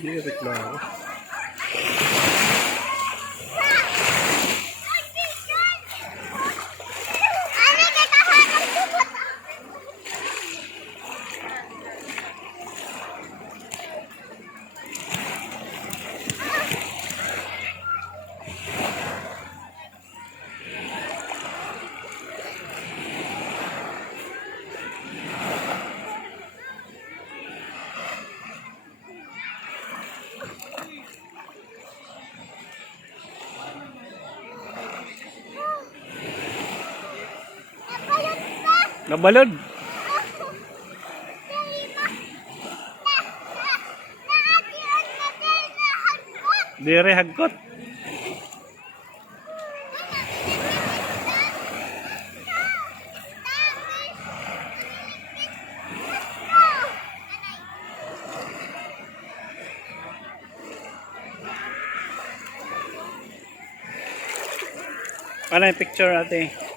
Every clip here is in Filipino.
Hindi reklamo. Nabalod. Dire hagkot. Ano yung picture ate?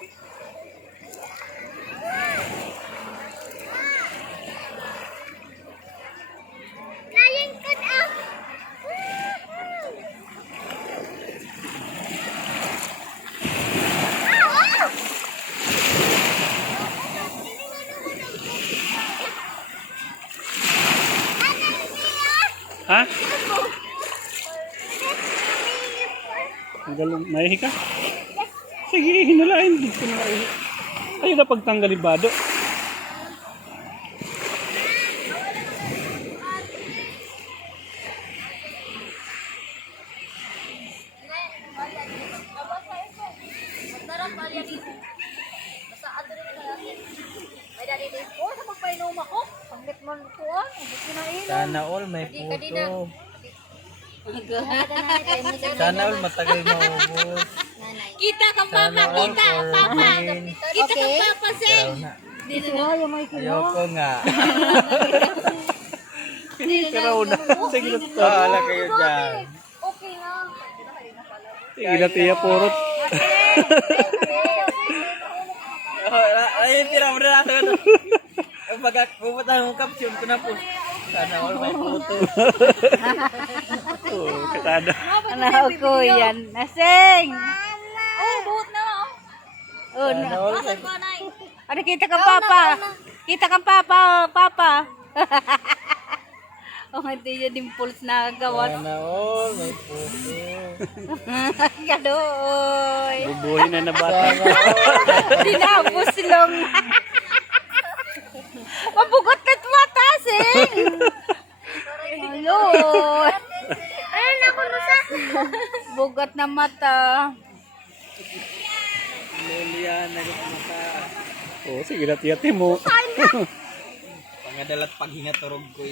Ha? Magaling. Mahihi ka? Sige, hinulain. Dito na kayo. Ayun na pagtanggalin bado. Sana all may puto. Sana all matagal maubos. Kita kang papa, kita papa. Kita kang papa, Seng. Ayoko nga. Pinitiraw na. Sige na to. Wala kayo dyan. Okay lang. Sige na tiya purot. Ayun, tira mo na natin. Pag pupunta ng caption ko na po. Sana all may puto. Oh, katada. Ano ko yan? Nasing! Oh, buhot na. Oh, Sana all may Asan ko, Nay? ano kita kang papa? Kita kang papa, papa. Oh, hindi niya dimples na gawat. Sana all may puto. Kadoy. Bubuhay na na bata. Dinapos lang. Mabugot na mata, Sing! Ayun. Ayun ako, Rosa. Bugat na mata. Lilian, nagpapata. Oh, sige na tiya mo. Pangadalat paghinga turog ko.